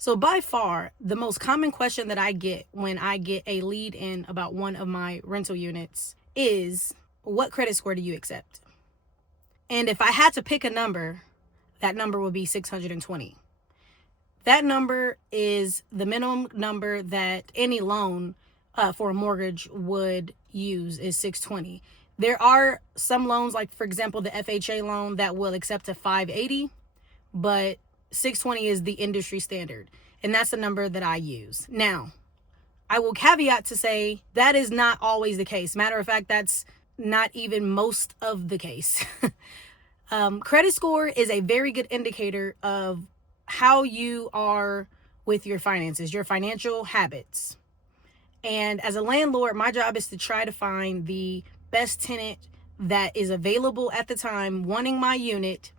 So by far, the most common question that I get when I get a lead in about one of my rental units is, what credit score do you accept? And if I had to pick a number, that number would be 620. That number is the minimum number that any loan for a mortgage would use, is 620. There are some loans, like for example, the FHA loan, that will accept a 580, but 620 is the industry standard. And that's the number that I use. Now, I will caveat to say that is not always the case. Matter of fact, that's not even most of the case. Credit score is a very good indicator of how you are with your finances, your financial habits. And as a landlord, my job is to try to find the best tenant that is available at the time wanting my unit,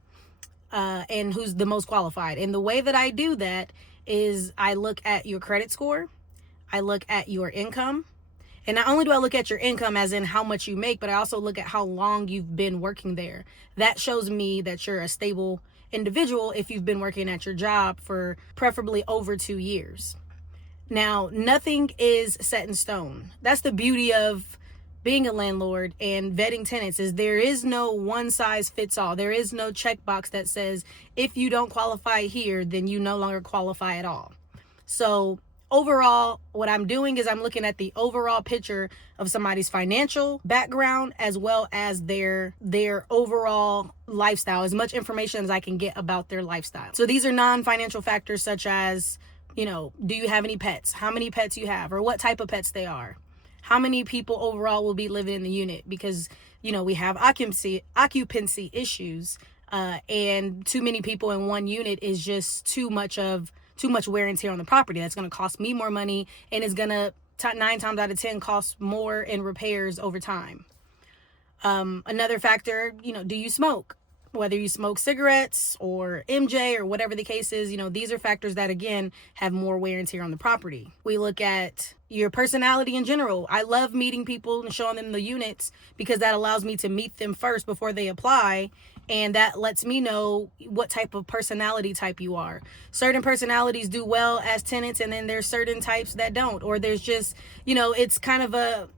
and who's the most qualified. And the way that I do that is I look at your credit score, I look at your income. And not only do I look at your income as in how much you make, but I also look at how long you've been working there. That shows me that you're a stable individual if you've been working at your job for preferably over 2 years. Now, nothing is set in stone. That's the beauty of being a landlord and vetting tenants, is there is no one size fits all. There is no checkbox that says if you don't qualify here, then you no longer qualify at all. So overall, what I'm doing is I'm looking at the overall picture of somebody's financial background as well as their overall lifestyle, as much information as I can get about their lifestyle. So these are non-financial factors such as, do you have any pets? How many pets you have, or what type of pets they are? How many people overall will be living in the unit? Because, we have occupancy issues, and too many people in one unit is just too much wear and tear on the property. That's going to cost me more money, and it's going to 9 times out of 10 cost more in repairs over time. Another factor, do you smoke? Whether you smoke cigarettes or MJ or whatever the case is, these are factors that, again, have more wear and tear on the property. We look at your personality in general. I love meeting people and showing them the units because that allows me to meet them first before they apply. And that lets me know what type of personality type you are. Certain personalities do well as tenants, and then there's certain types that don't. Or there's just, it's kind of a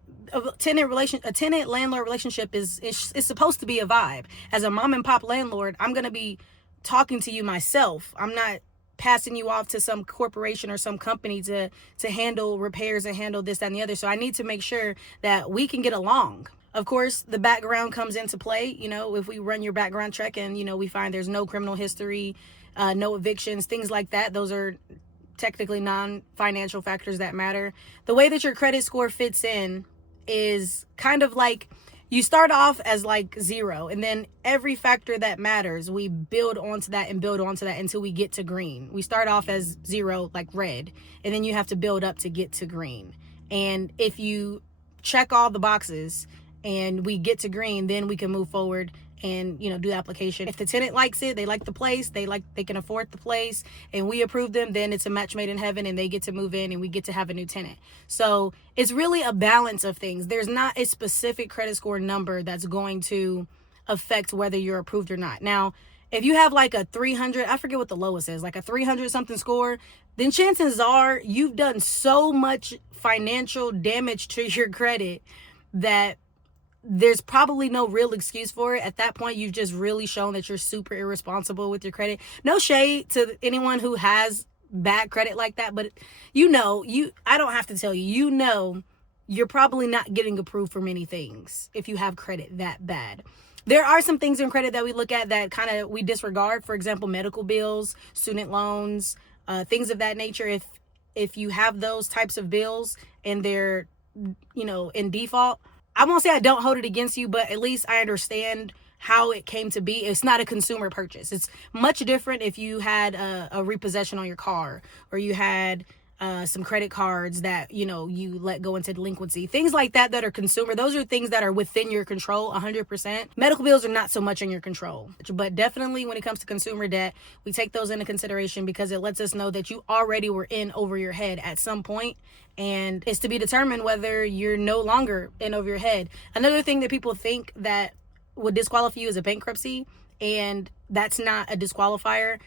tenant landlord relationship is supposed to be a vibe. As a mom and pop landlord, I'm going to be talking to you myself. I'm not passing you off to some corporation or some company to handle repairs and handle this, that, and the other. So I need to make sure that we can get along. Of course, the background comes into play. If we run your background check and, we find there's no criminal history, no evictions, things like that, those are technically non-financial factors that matter. The way that your credit score fits in is kind of like you start off as like 0, and then every factor that matters, we build onto that and build onto that until we get to green. We start off as 0, like red, and then you have to build up to get to green. And if you check all the boxes and we get to green, then we can move forward and, do the application. If the tenant likes it, they like the place, they can afford the place, and we approve them, then it's a match made in heaven and they get to move in and we get to have a new tenant. So it's really a balance of things. There's not a specific credit score number that's going to affect whether you're approved or not. Now, if you have like a 300, I forget what the lowest is, like a 300 something score, then chances are you've done so much financial damage to your credit that there's probably no real excuse for it. At that point, you've just really shown that you're super irresponsible with your credit. No shade to anyone who has bad credit like that, but I don't have to tell you, you're probably not getting approved for many things if you have credit that bad. There are some things in credit that we look at that kind of we disregard. For example, medical bills, student loans, things of that nature. If you have those types of bills and they're, in default, I won't say I don't hold it against you, but at least I understand how it came to be. It's not a consumer purchase. It's much different if you had a repossession on your car, or you had some credit cards that, you let go into delinquency. Things like that are consumer. Those are things that are within your control 100%. Medical bills are not so much in your control. But definitely when it comes to consumer debt, we take those into consideration because it lets us know that you already were in over your head at some point. And it's to be determined whether you're no longer in over your head. Another thing that people think that would disqualify you is a bankruptcy, and that's not a disqualifier.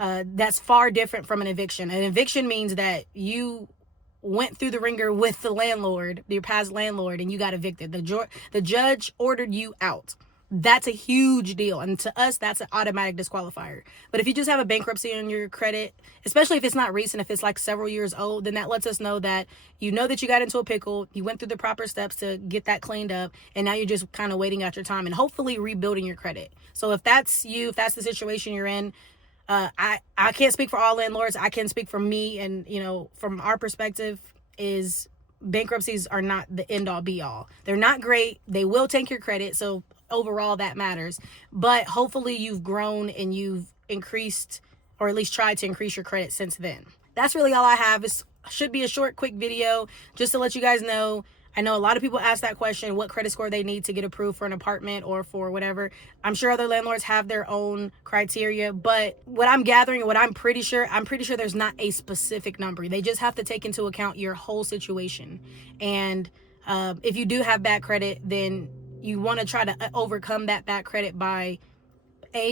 That's far different from an eviction. An eviction means that you went through the ringer with the landlord, your past landlord, and you got evicted. The judge ordered you out. That's a huge deal. And to us, that's an automatic disqualifier. But if you just have a bankruptcy on your credit, especially if it's not recent, if it's like several years old, then that lets us know that you got into a pickle, you went through the proper steps to get that cleaned up, and now you're just kind of waiting out your time and hopefully rebuilding your credit. So if that's you, if that's the situation you're in, I can't speak for all landlords. I can speak for me, and from our perspective, is bankruptcies are not the end all be all. They're not great. They will take your credit. So overall that matters, but hopefully you've grown and you've increased, or at least tried to increase your credit since then. That's really all I have. It should be a short, quick video just to let you guys know. I know a lot of people ask that question, what credit score they need to get approved for an apartment or for whatever. I'm sure other landlords have their own criteria, but what I'm gathering, what I'm pretty sure there's not a specific number. They just have to take into account your whole situation. And if you do have bad credit, then you want to try to overcome that bad credit by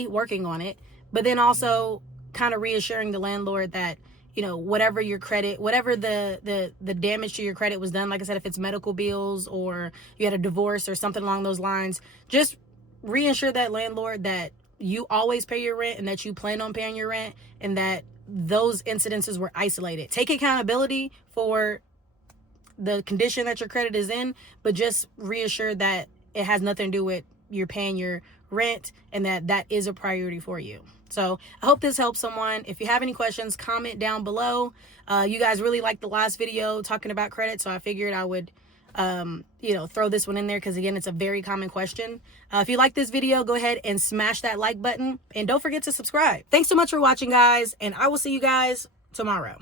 working on it, but then also kind of reassuring the landlord that whatever your credit, whatever the damage to your credit was done, like I said, if it's medical bills or you had a divorce or something along those lines, just reassure that landlord that you always pay your rent and that you plan on paying your rent and that those incidences were isolated. Take accountability for the condition that your credit is in, but just reassure that it has nothing to do with you're paying your rent and that is a priority for you. So I hope this helps someone. If you have any questions, comment down below. You guys really liked the last video talking about credit, so I figured I would throw this one in there because, again, it's a very common question. If you like this video, go ahead and smash that like button and don't forget to subscribe. Thanks so much for watching, guys, and I will see you guys tomorrow.